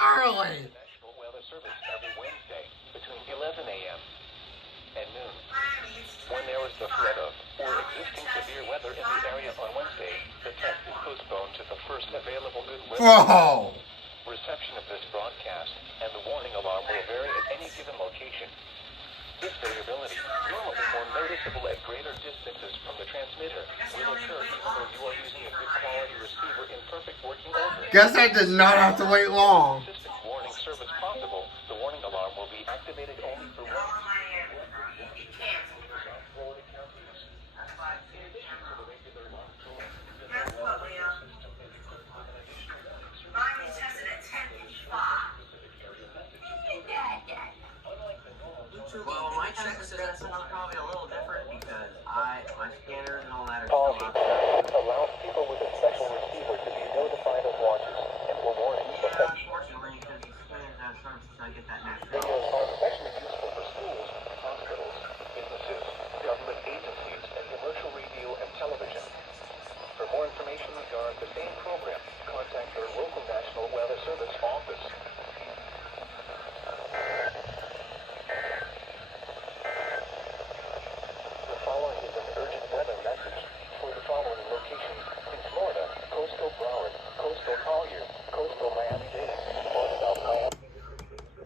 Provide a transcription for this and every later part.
early. National Weather Service every Wednesday between 11 a.m. and noon. When there is the threat of or existing severe weather in the area on Wednesday, the test is postponed to the first available good weather. Whoa! Reception of this broadcast and the warning alarm will vary at any given location. This variability, normally more noticeable at greater distances from the transmitter, will occur even though you are using a good quality receiver in perfect working order. Guess I did not have to wait long. Consistent warning service possible, the warning alarm will be activated only for one. Well, my check says it's probably a little different because my scanners and all that are Policy still allows people with a special receiver to be notified of launches and will warn you. Yeah, unfortunately, because these scanners have services, I get that next Radios are especially useful for schools, hospitals, businesses, government agencies, and commercial radio and television. For more information regarding the same program, contact your local National Weather Service office. The following is an urgent weather message for the following locations in Florida: coastal Broward, coastal Collier, coastal Miami-Dade, or South Miami.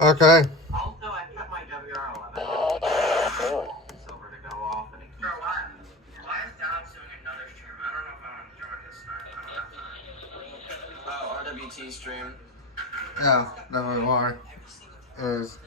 Okay. Also, I cut my WR11 off. Silver to go off and it keeps. Why is Don's doing another stream? I don't know if I want to join this night. Oh, RWT stream. Yeah, that was why. It was